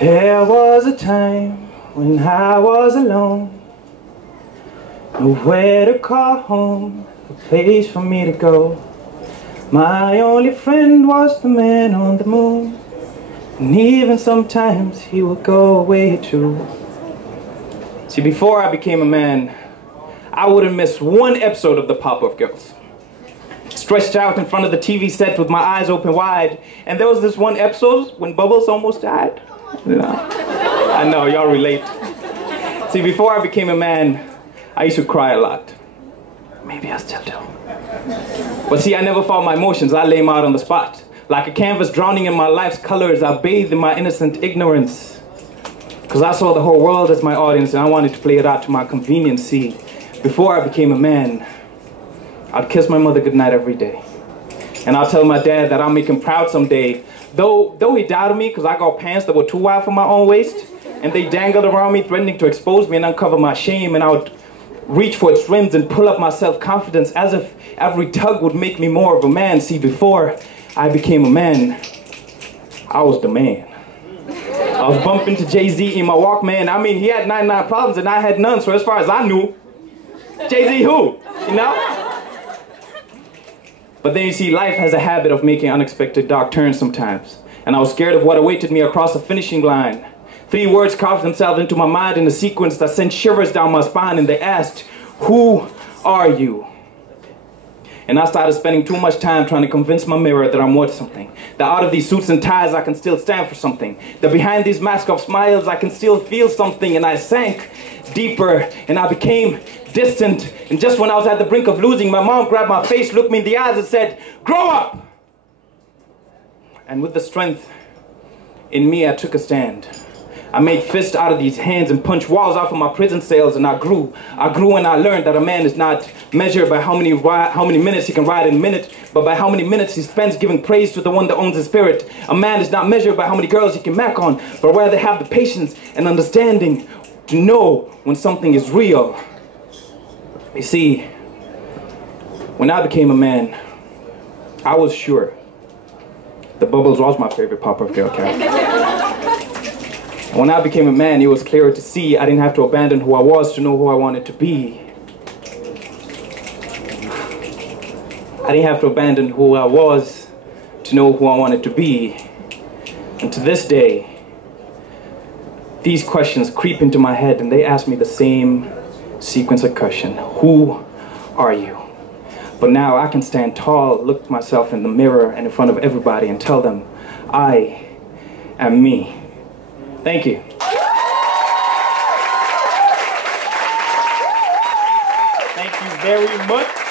There was a time when I was alone, nowhere to call home, a place for me to go. My only friend was the man on the moon, and even sometimes he would go away too. See, before I became a man, I wouldn't miss one episode of the Pop-Up Girls. Stretched out in front of the TV set with my eyes open wide, and there was this one episode when Bubbles almost died. I know, y'all relate. See, before I became a man, I used to cry a lot. Maybe I still do. But see, I never fought my emotions, I lay them out on the spot. Like a canvas drowning in my life's colors, I bathed in my innocent ignorance. Because I saw the whole world as my audience, and I wanted to play it out to my convenience. See, before I became a man, I'd kiss my mother goodnight every day. And I'll tell my dad that I'll make him proud someday. Though he doubted me because I got pants that were too wide for my own waist, and they dangled around me, threatening to expose me and uncover my shame, and I would reach for its rims and pull up my self-confidence as if every tug would make me more of a man. See, before I became a man, I was the man. I was bumping to Jay-Z in my Walkman. I mean, he had 99 problems and I had none, so as far as I knew, Jay-Z who? You know? But then you see, life has a habit of making unexpected dark turns sometimes. And I was scared of what awaited me across the finishing line. 3 words carved themselves into my mind in a sequence that sent shivers down my spine, and they asked, "Who are you?" And I started spending too much time trying to convince my mirror that I'm worth something. That out of these suits and ties I can still stand for something. That behind these masks of smiles I can still feel something. And I sank deeper and I became distant. And just when I was at the brink of losing, my mom grabbed my face, looked me in the eyes and said, "Grow up!" And with the strength in me, I took a stand. I made fists out of these hands and punched walls off of my prison cells, and I grew and I learned that a man is not measured by how many minutes he can ride in a minute, but by how many minutes he spends giving praise to the one that owns his spirit. A man is not measured by how many girls he can mac on, but rather have the patience and understanding to know when something is real. You see, when I became a man, I was sure that Bubbles was my favorite Pop-Up Girl character. When I became a man, it was clearer to see I didn't have to abandon who I was to know who I wanted to be. I didn't have to abandon who I was to know who I wanted to be. And to this day, these questions creep into my head and they ask me the same sequence of questions. Who are you? But now I can stand tall, look myself in the mirror and in front of everybody and tell them, I am me. Thank you. Thank you very much.